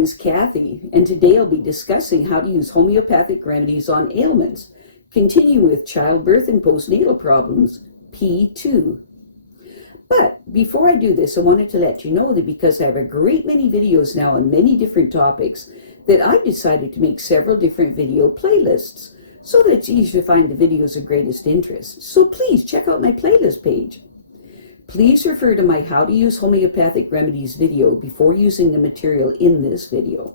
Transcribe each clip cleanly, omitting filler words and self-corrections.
name is Kathy, and today I'll be discussing how to use homeopathic remedies on ailments. Continue with childbirth and postnatal problems, P2. But before I do this, I wanted to let you know that because I have a great many videos now on many different topics, that I've decided to make several different video playlists so that it's easy to find the videos of greatest interest. So please check out my playlist page. Please refer to my How to Use Homeopathic Remedies video before using the material in this video.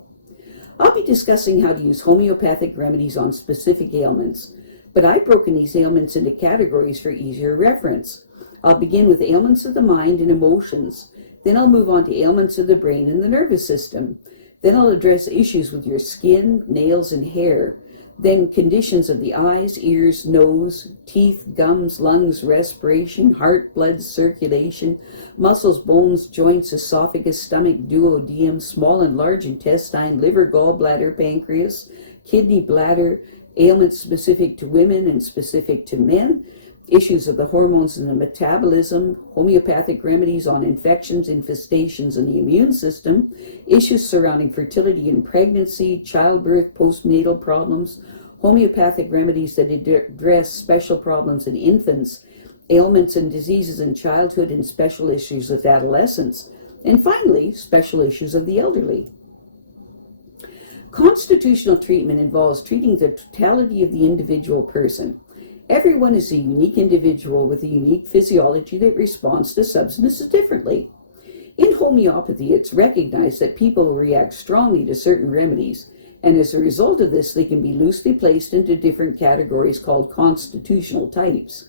I'll be discussing how to use homeopathic remedies on specific ailments, but I've broken these ailments into categories for easier reference. I'll begin with ailments of the mind and emotions. Then I'll move on to ailments of the brain and the nervous system. Then I'll address issues with your skin, nails, and hair. Then conditions of the eyes, ears, nose, teeth, gums, lungs, respiration, heart, blood, circulation, muscles, bones, joints, esophagus, stomach, duodenum, small and large intestine, liver, gallbladder, pancreas, kidney, bladder, ailments specific to women and specific to men, issues of the hormones and the metabolism, homeopathic remedies on infections, infestations, and the immune system, issues surrounding fertility and pregnancy, childbirth, postnatal problems, homeopathic remedies that address special problems in infants, ailments and diseases in childhood, and special issues of adolescence, and finally, special issues of the elderly. Constitutional treatment involves treating the totality of the individual person. Everyone is a unique individual with a unique physiology that responds to substances differently. In homeopathy, it's recognized that people react strongly to certain remedies, and as a result of this, they can be loosely placed into different categories called constitutional types.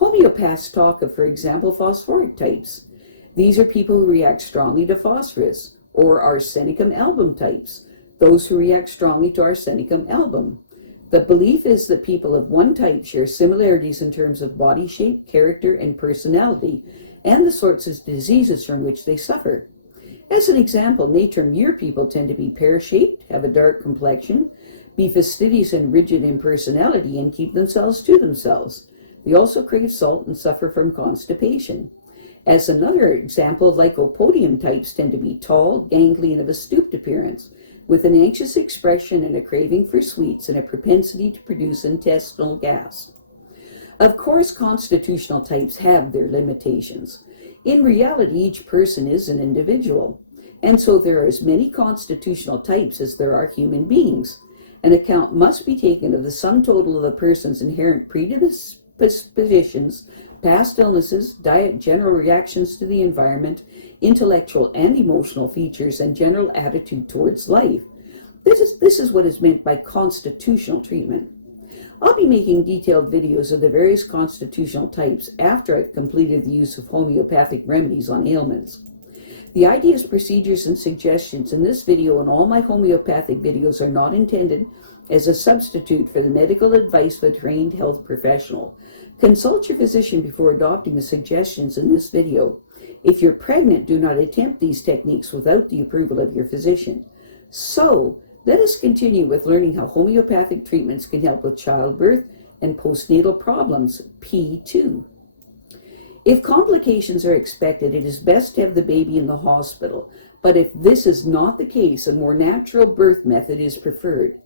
Homeopaths talk of, for example, phosphoric types. These are people who react strongly to phosphorus, or arsenicum album types, those who react strongly to arsenicum album. The belief is that people of one type share similarities in terms of body shape, character, and personality, and the sorts of diseases from which they suffer. As an example, nature-muir people tend to be pear-shaped, have a dark complexion, be fastidious and rigid in personality, and keep themselves to themselves. They also crave salt and suffer from constipation. As another example, lycopodium types tend to be tall, gangly, and of a stooped appearance, with an anxious expression and a craving for sweets and a propensity to produce intestinal gas. Of course, constitutional types have their limitations. In reality, each person is an individual, and so there are as many constitutional types as there are human beings. An account must be taken of the sum total of the person's inherent predispositions, past illnesses, diet, general reactions to the environment, intellectual and emotional features, and general attitude towards life. This is what is meant by constitutional treatment. I'll be making detailed videos of the various constitutional types after I've completed the use of homeopathic remedies on ailments. The ideas, procedures, and suggestions in this video and all my homeopathic videos are not intended as a substitute for the medical advice of a trained health professional. Consult your physician before adopting the suggestions in this video. If you're pregnant, do not attempt these techniques without the approval of your physician. So, let us continue with learning how homeopathic treatments can help with childbirth and postnatal problems, P2. If complications are expected, it is best to have the baby in the hospital, but if this is not the case, a more natural birth method is preferred.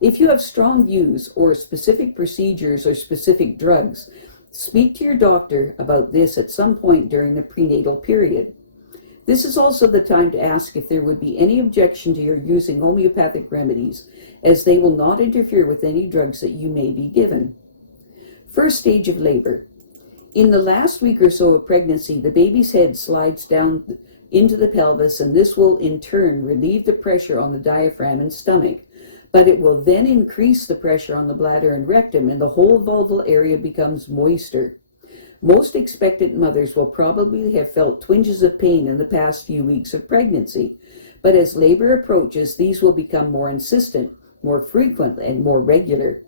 If you have strong views or specific procedures or specific drugs, speak to your doctor about this at some point during the prenatal period. This is also the time to ask if there would be any objection to your using homeopathic remedies, as they will not interfere with any drugs that you may be given. First stage of labor. In the last week or so of pregnancy, the baby's head slides down into the pelvis, and this will in turn relieve the pressure on the diaphragm and stomach, but it will then increase the pressure on the bladder and rectum, and the whole vulval area becomes moister. Most expectant mothers will probably have felt twinges of pain in the past few weeks of pregnancy, but as labor approaches, these will become more insistent, more frequent, and more regular.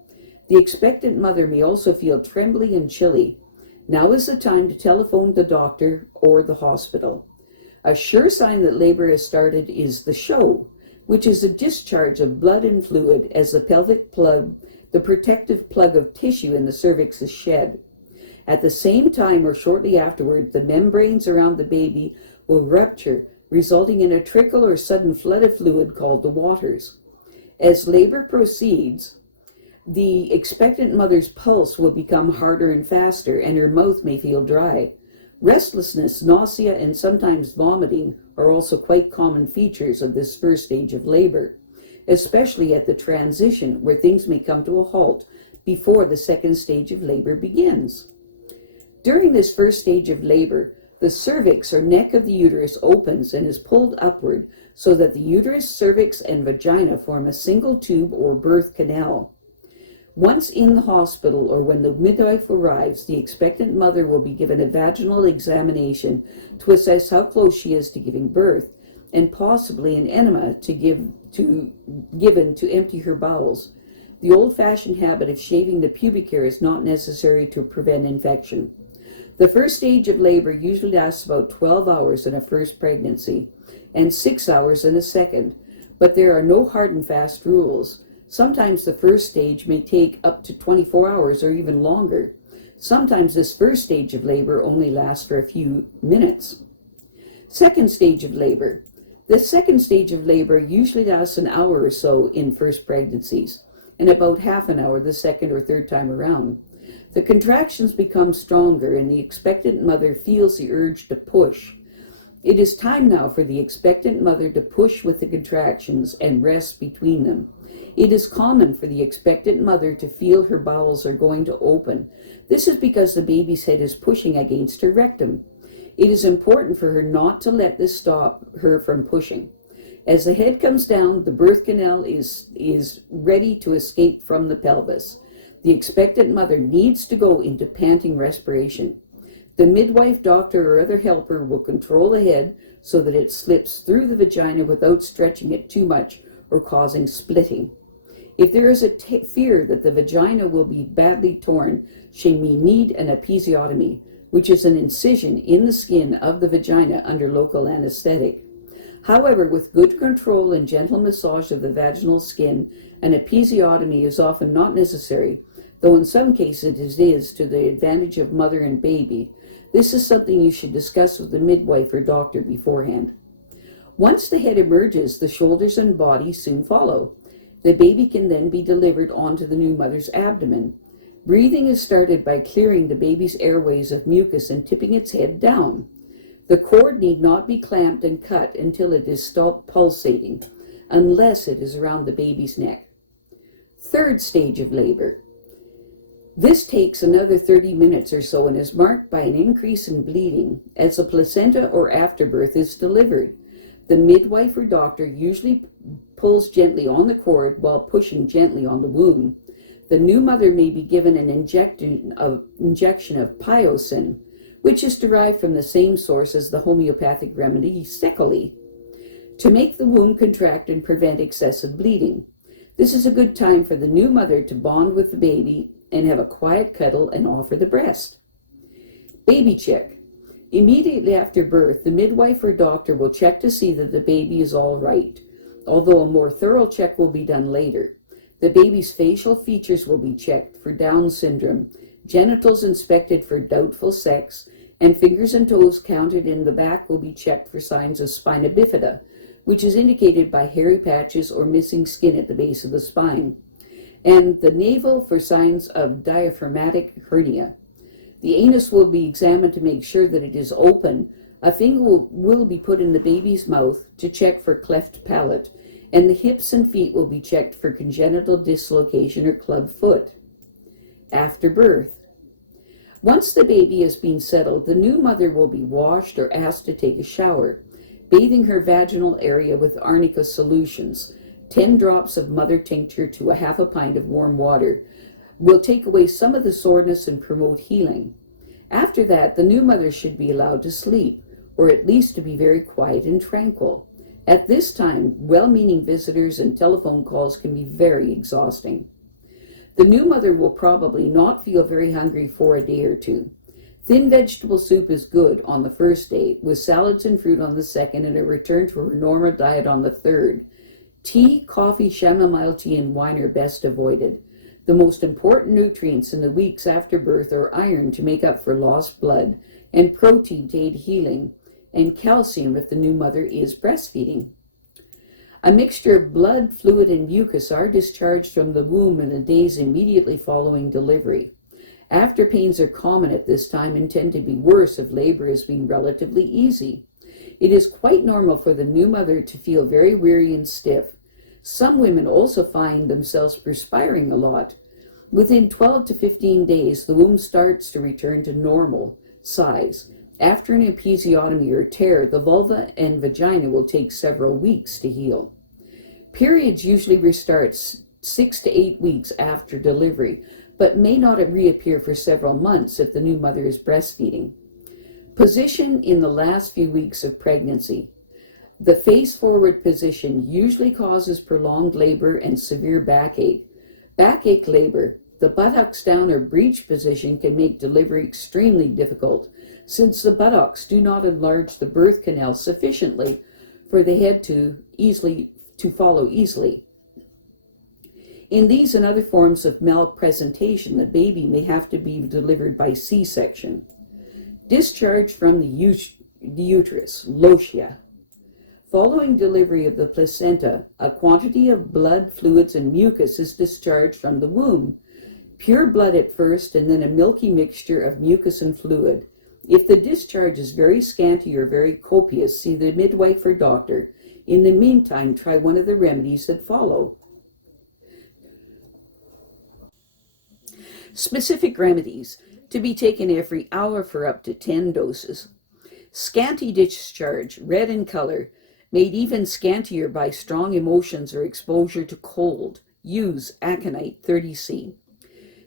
The expectant mother may also feel trembly and chilly. Now is the time to telephone the doctor or the hospital. A sure sign that labor has started is the show, which is a discharge of blood and fluid as the pelvic plug, the protective plug of tissue in the cervix, is shed. At the same time or shortly afterward, the membranes around the baby will rupture, resulting in a trickle or sudden flood of fluid called the waters. As labor proceeds, the expectant mother's pulse will become harder and faster, and her mouth may feel dry. Restlessness, nausea, and sometimes vomiting are also quite common features of this first stage of labor, especially at the transition, where things may come to a halt before the second stage of labor begins. During this first stage of labor, the cervix or neck of the uterus opens and is pulled upward so that the uterus, cervix, and vagina form a single tube or birth canal. Once in the hospital or when the midwife arrives, the expectant mother will be given a vaginal examination to assess how close she is to giving birth, and possibly an enema given to empty her bowels. The old-fashioned habit of shaving the pubic hair is not necessary to prevent infection. The first stage of labor usually lasts about 12 hours in a first pregnancy and 6 hours in a second, but there are no hard and fast rules. Sometimes the first stage may take up to 24 hours or even longer. Sometimes this first stage of labor only lasts for a few minutes. Second stage of labor. The second stage of labor usually lasts an hour or so in first pregnancies, and about half an hour the second or third time around. The contractions become stronger, and the expectant mother feels the urge to push. It is time now for the expectant mother to push with the contractions and rest between them. It is common for the expectant mother to feel her bowels are going to open. This is because the baby's head is pushing against her rectum. It is important for her not to let this stop her from pushing. As the head comes down, the birth canal is ready to escape from the pelvis. The expectant mother needs to go into panting respiration. The midwife, doctor, or other helper will control the head so that it slips through the vagina without stretching it too much or causing splitting. If there is a fear that the vagina will be badly torn, she may need an episiotomy, which is an incision in the skin of the vagina under local anesthetic. However, with good control and gentle massage of the vaginal skin, an episiotomy is often not necessary, though in some cases it is to the advantage of mother and baby. This is something you should discuss with the midwife or doctor beforehand. Once the head emerges, the shoulders and body soon follow. The baby can then be delivered onto the new mother's abdomen. Breathing is started by clearing the baby's airways of mucus and tipping its head down. The cord need not be clamped and cut until it is stopped pulsating, unless it is around the baby's neck. Third stage of labor. This takes another 30 minutes or so and is marked by an increase in bleeding as the placenta or afterbirth is delivered. The midwife or doctor usually pulls gently on the cord while pushing gently on the womb. The new mother may be given an injection of pyocin, which is derived from the same source as the homeopathic remedy Secale, to make the womb contract and prevent excessive bleeding. This is a good time for the new mother to bond with the baby and have a quiet cuddle and offer the breast. Baby check. Immediately after birth, the midwife or doctor will check to see that the baby is all right, although a more thorough check will be done later. The baby's facial features will be checked for Down syndrome, genitals inspected for doubtful sex, and fingers and toes counted in the back will be checked for signs of spina bifida, which is indicated by hairy patches or missing skin at the base of the spine, and the navel for signs of diaphragmatic hernia. The anus will be examined to make sure that it is open. A finger will be put in the baby's mouth to check for cleft palate, and the hips and feet will be checked for congenital dislocation or club foot. After birth. Once the baby has been settled, the new mother will be washed or asked to take a shower, bathing her vaginal area with Arnica solutions. 10 drops of mother tincture to a half a pint of warm water will take away some of the soreness and promote healing. After that, the new mother should be allowed to sleep, or at least to be very quiet and tranquil. At this time, well-meaning visitors and telephone calls can be very exhausting. The new mother will probably not feel very hungry for a day or two. Thin vegetable soup is good on the first day, with salads and fruit on the second, and a return to her normal diet on the third. Tea, coffee, chamomile tea, and wine are best avoided. The most important nutrients in the weeks after birth are iron to make up for lost blood and protein to aid healing, and calcium if the new mother is breastfeeding. A mixture of blood, fluid, and mucus are discharged from the womb in the days immediately following delivery. After pains are common at this time and tend to be worse if labor has been relatively easy. It is quite normal for the new mother to feel very weary and stiff. Some women also find themselves perspiring a lot. Within 12 to 15 days, the womb starts to return to normal size. After an episiotomy or tear, the vulva and vagina will take several weeks to heal. Periods usually restart 6 to 8 weeks after delivery, but may not reappear for several months if the new mother is breastfeeding. Position in the last few weeks of pregnancy. The face-forward position usually causes prolonged labor and severe backache. Backache labor, the buttocks down or breech position, can make delivery extremely difficult, since the buttocks do not enlarge the birth canal sufficiently for the head to follow easily. In these and other forms of malpresentation, the baby may have to be delivered by C-section. Discharge from the uterus, lochia. Following delivery of the placenta, a quantity of blood, fluids, and mucus is discharged from the womb. Pure blood at first, and then a milky mixture of mucus and fluid. If the discharge is very scanty or very copious, see the midwife or doctor. In the meantime, try one of the remedies that follow. Specific remedies to be taken every hour for up to 10 doses. Scanty discharge, red in color, made even scantier by strong emotions or exposure to cold. Use Aconite 30C.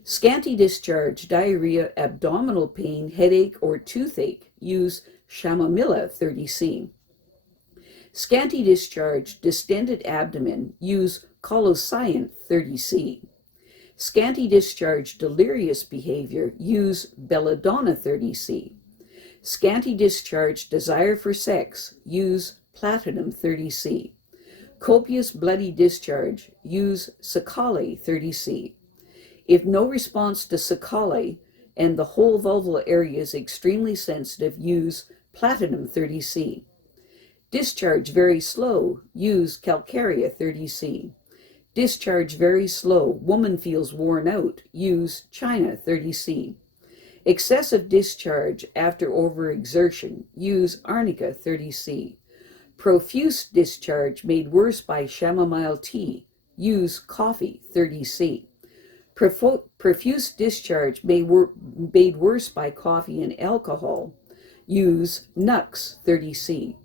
Scanty discharge, diarrhea, abdominal pain, headache, or toothache. Use Chamomilla 30C. Scanty discharge, distended abdomen. Use Colocynth 30C. Scanty discharge, delirious behavior. Use Belladonna 30C. Scanty discharge, desire for sex. Use Platinum 30C. Copious bloody discharge. Use Secale 30C. If no response to Secale and the whole vulval area is extremely sensitive, use Platinum 30C. Discharge very slow. Use Calcarea 30C. Discharge very slow. Woman feels worn out. Use China 30C. Excessive discharge after overexertion. Use Arnica 30C. Profuse discharge made worse by chamomile tea. Use Coffea 30C. Profuse discharge made worse by coffee and alcohol. Use Nux 30C.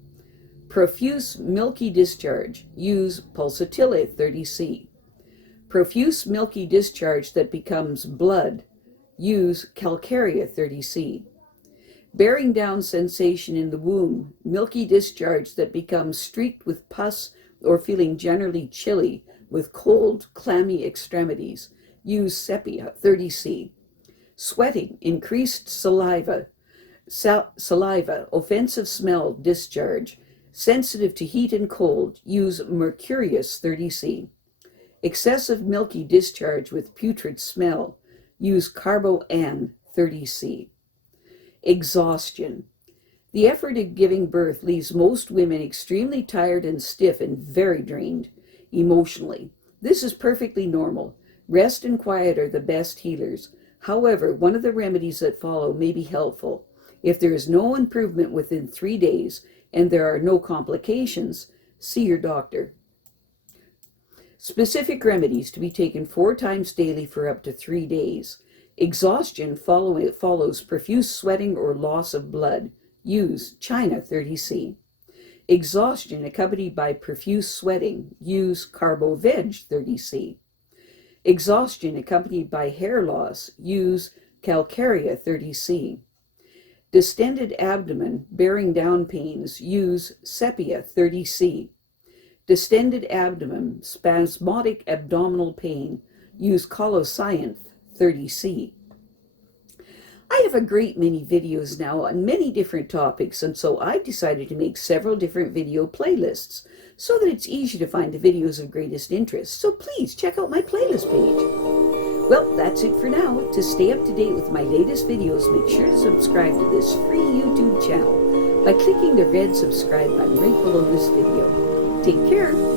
Profuse milky discharge. Use Pulsatilla 30C. Profuse milky discharge that becomes blood. Use Calcarea 30C. Bearing down sensation in the womb. Milky discharge that becomes streaked with pus or feeling generally chilly with cold, clammy extremities. Use Sepia 30C. Sweating, increased saliva, offensive smell, discharge. Sensitive to heat and cold, use Mercurius 30C. Excessive milky discharge with putrid smell, use Carbo 30C. Exhaustion. The effort of giving birth leaves most women extremely tired and stiff and very drained emotionally. This is perfectly normal. Rest and quiet are the best healers. However, one of the remedies that follow may be helpful. If there is no improvement within 3 days, and there are no complications, see your doctor. Specific remedies to be taken 4 times daily for up to 3 days. Exhaustion follows profuse sweating or loss of blood. Use China 30C. Exhaustion accompanied by profuse sweating. Use Carbo 30C. Exhaustion accompanied by hair loss. Use Calcarea 30C. Distended abdomen, bearing down pains, use Sepia 30C. Distended abdomen, spasmodic abdominal pain, use Colocynth 30C. I have a great many videos now on many different topics, and so I decided to make several different video playlists so that it's easy to find the videos of greatest interest. So please check out my playlist page. Well, that's it for now. To stay up to date with my latest videos, make sure to subscribe to this free YouTube channel. by clicking the red subscribe button right below this video. Take care.